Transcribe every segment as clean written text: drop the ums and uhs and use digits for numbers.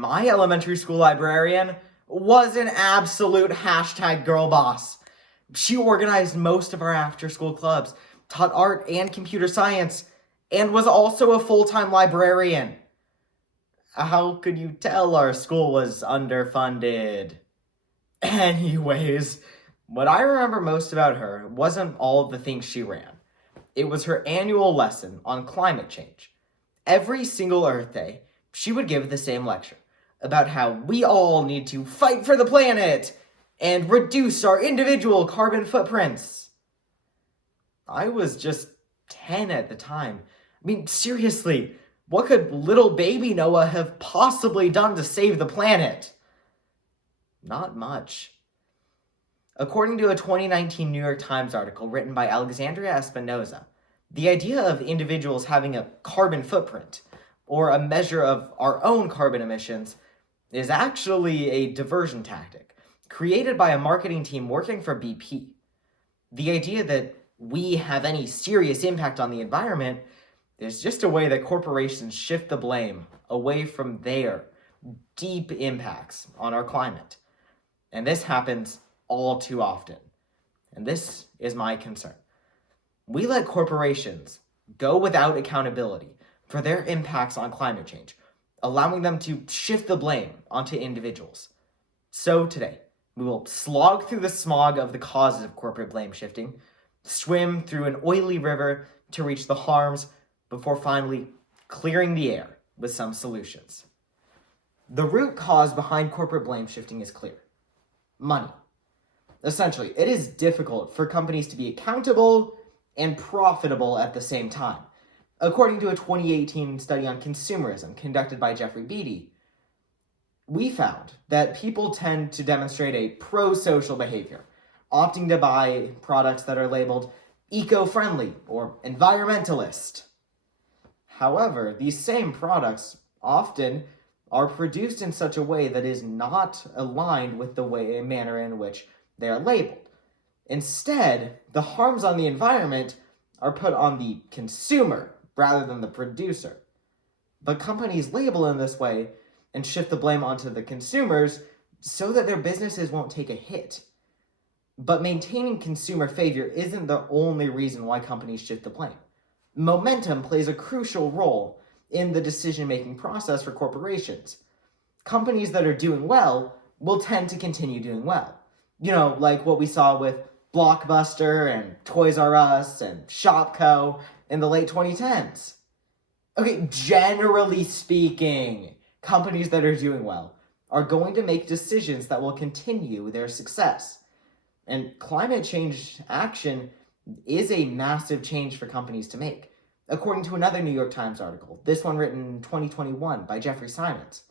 My elementary school librarian was an absolute girl boss. She organized most of our after-school clubs, taught art and computer science, and was also a full-time librarian. How could you tell our school was underfunded? Anyways, what I remember most about her wasn't all of the things she ran. It was her annual lesson on climate change. Every single Earth Day, she would give the same lecture about how we all need to fight for the planet and reduce our individual carbon footprints. I was just 10 at the time. I mean, seriously, what could little baby Noah have possibly done to save the planet? Not much. According to a 2019 New York Times article written by Alexandria Espinosa, the idea of individuals having a carbon footprint, or a measure of our own carbon emissions, is actually a diversion tactic created by a marketing team working for BP. The idea that we have any serious impact on the environment is just a way that corporations shift the blame away from their deep impacts on our climate. And this happens all too often. And this is my concern. We let corporations go without accountability for their impacts on climate change, allowing them to shift the blame onto individuals. So today, we will slog through the smog of the causes of corporate blame shifting, swim through an oily river to reach the harms, before finally clearing the air with some solutions. The root cause behind corporate blame shifting is clear: money. Essentially, it is difficult for companies to be accountable and profitable at the same time. According to a 2018 study on consumerism conducted by Jeffrey Beatty, we found that people tend to demonstrate a pro-social behavior, opting to buy products that are labeled eco-friendly or environmentalist. However, these same products often are produced in such a way that is not aligned with the manner in which they are labeled. Instead, the harms on the environment are put on the consumer rather than the producer. But companies label in this way and shift the blame onto the consumers so that their businesses won't take a hit. But maintaining consumer favor isn't the only reason why companies shift the blame. Momentum plays a crucial role in the decision-making process for corporations. Companies that are doing well will tend to continue doing well. You know, like what we saw with Blockbuster and Toys R Us and Shopko in the late 2010s. Okay, generally speaking, companies that are doing well are going to make decisions that will continue their success. And climate change action is a massive change for companies to make. According to another New York Times article, this one written in 2021 by Jeffrey Simons,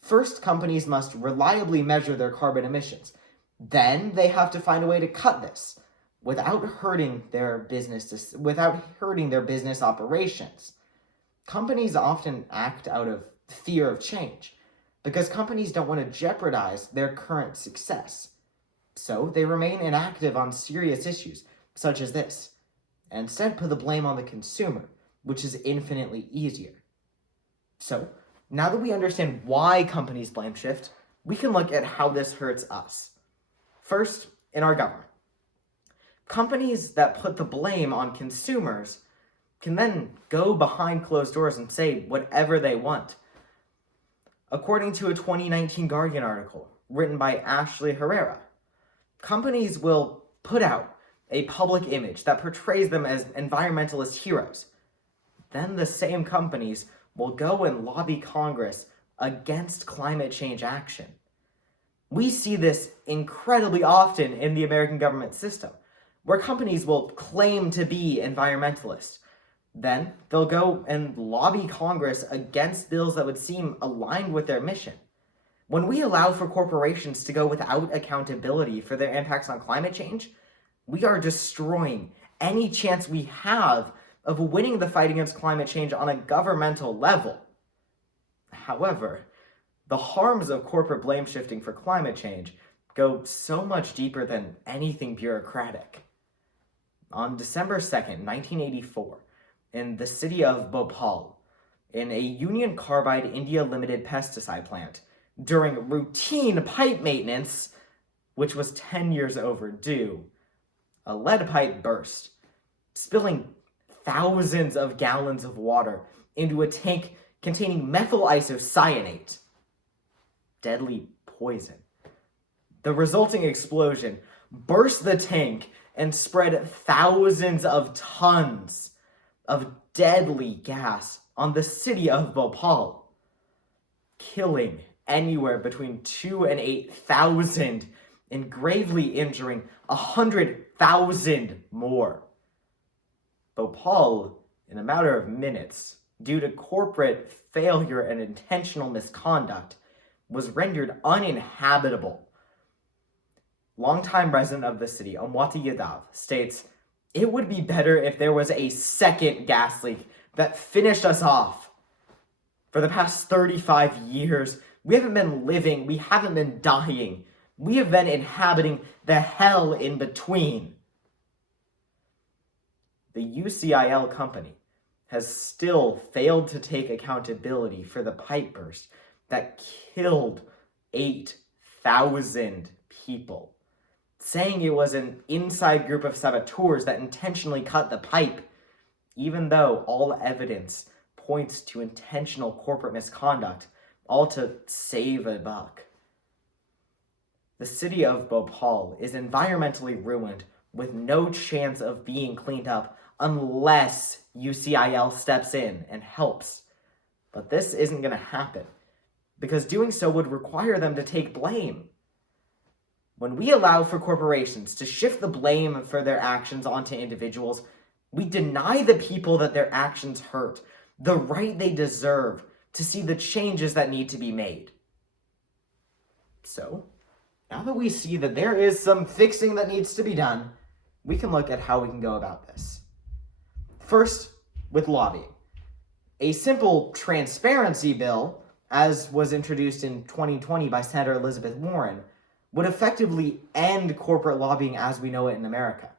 first, companies must reliably measure their carbon emissions. Then they have to find a way to cut this without hurting their business operations. Companies often act out of fear of change because companies don't want to jeopardize their current success. So they remain inactive on serious issues such as this, and instead put the blame on the consumer, which is infinitely easier. So, now that we understand why companies blame shift, we can look at how this hurts us. First, in our government. Companies that put the blame on consumers can then go behind closed doors and say whatever they want. According to a 2019 Guardian article written by Ashley Herrera, companies will put out a public image that portrays them as environmentalist heroes. Then the same companies will go and lobby Congress against climate change action. We see this incredibly often in the American government system, where companies will claim to be environmentalists. Then they'll go and lobby Congress against bills that would seem aligned with their mission. When we allow for corporations to go without accountability for their impacts on climate change, we are destroying any chance we have of winning the fight against climate change on a governmental level. However, the harms of corporate blame shifting for climate change go so much deeper than anything bureaucratic. On December 2nd, 1984, in the city of Bhopal, in a Union Carbide India Limited pesticide plant, During routine pipe maintenance, which was 10 years overdue, a lead pipe burst, spilling thousands of gallons of water into a tank containing methyl isocyanate, deadly poison. The resulting explosion burst the tank and spread thousands of tons of deadly gas on the city of Bhopal, killing anywhere between 2,000 and 8,000 and gravely injuring 100,000 more. Bhopal, in a matter of minutes, due to corporate failure and intentional misconduct, was rendered uninhabitable. Longtime resident of the city, Amwati Yadav, states, "It would be better if there was a second gas leak that finished us off. For the past 35 years, we haven't been living, we haven't been dying. We have been inhabiting the hell in between." The UCIL company has still failed to take accountability for the pipe burst that killed 8,000 people, saying it was an inside group of saboteurs that intentionally cut the pipe, even though all evidence points to intentional corporate misconduct, all to save a buck. The city of Bhopal is environmentally ruined with no chance of being cleaned up unless UCIL steps in and helps. But this isn't going to happen, because doing so would require them to take blame. When we allow for corporations to shift the blame for their actions onto individuals, we deny the people that their actions hurt the right they deserve to see the changes that need to be made. So, now that we see that there is some fixing that needs to be done, we can look at how we can go about this. First, with lobbying. A simple transparency bill, as was introduced in 2020 by Senator Elizabeth Warren, would effectively end corporate lobbying as we know it in America.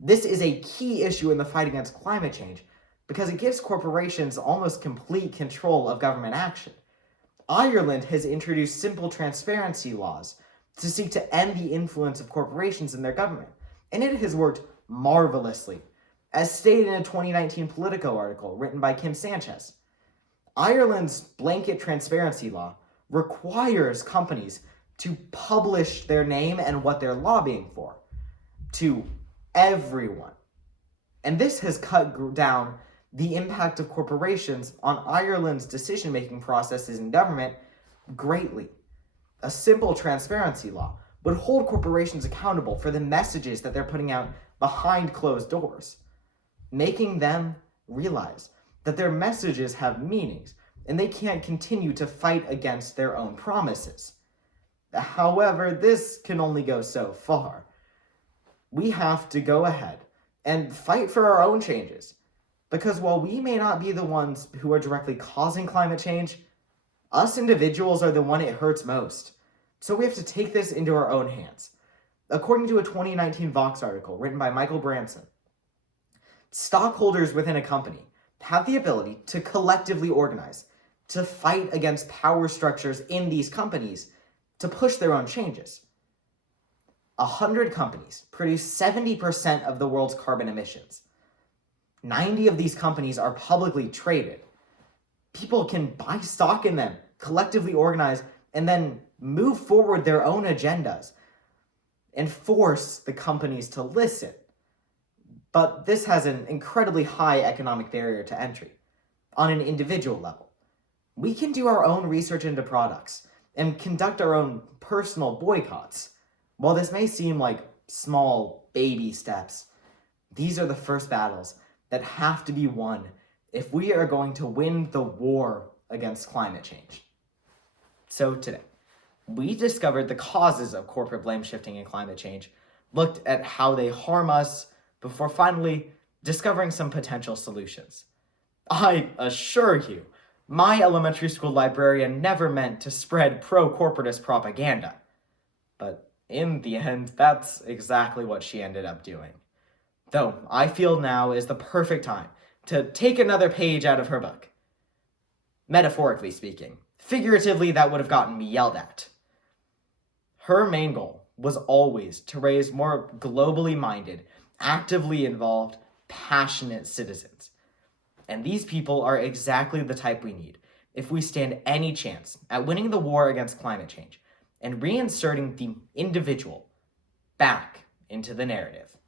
This is a key issue in the fight against climate change because it gives corporations almost complete control of government action. Ireland has introduced simple transparency laws to seek to end the influence of corporations in their government, and it has worked marvelously, as stated in a 2019 Politico article written by Kim Sanchez. Ireland's blanket transparency law requires companies to publish their name and what they're lobbying for to everyone. And this has cut down the impact of corporations on Ireland's decision-making processes in government greatly. A simple transparency law would hold corporations accountable for the messages that they're putting out behind closed doors, making them realize that their messages have meanings and they can't continue to fight against their own promises. However, this can only go so far. We have to go ahead and fight for our own changes, because while we may not be the ones who are directly causing climate change, us individuals are the one it hurts most. So we have to take this into our own hands. According to a 2019 Vox article written by Michael Branson, stockholders within a company have the ability to collectively organize, to fight against power structures in these companies, to push their own changes. 100 companies produce 70% of the world's carbon emissions. 90 of these companies are publicly traded. People can buy stock in them, collectively organize, and then move forward their own agendas and force the companies to listen. But this has an incredibly high economic barrier to entry. On an individual level, we can do our own research into products and conduct our own personal boycotts. While this may seem like small baby steps, these are the first battles that have to be won if we are going to win the war against climate change. So today, we discovered the causes of corporate blame shifting and climate change, looked at how they harm us, before finally discovering some potential solutions. I assure you, my elementary school librarian never meant to spread pro-corporatist propaganda. But in the end, that's exactly what she ended up doing. Though I feel now is the perfect time to take another page out of her book. Metaphorically speaking, Figuratively, that would have gotten me yelled at. Her main goal was always to raise more globally minded, actively involved, passionate citizens. And these people are exactly the type we need if we stand any chance at winning the war against climate change and reinserting the individual back into the narrative.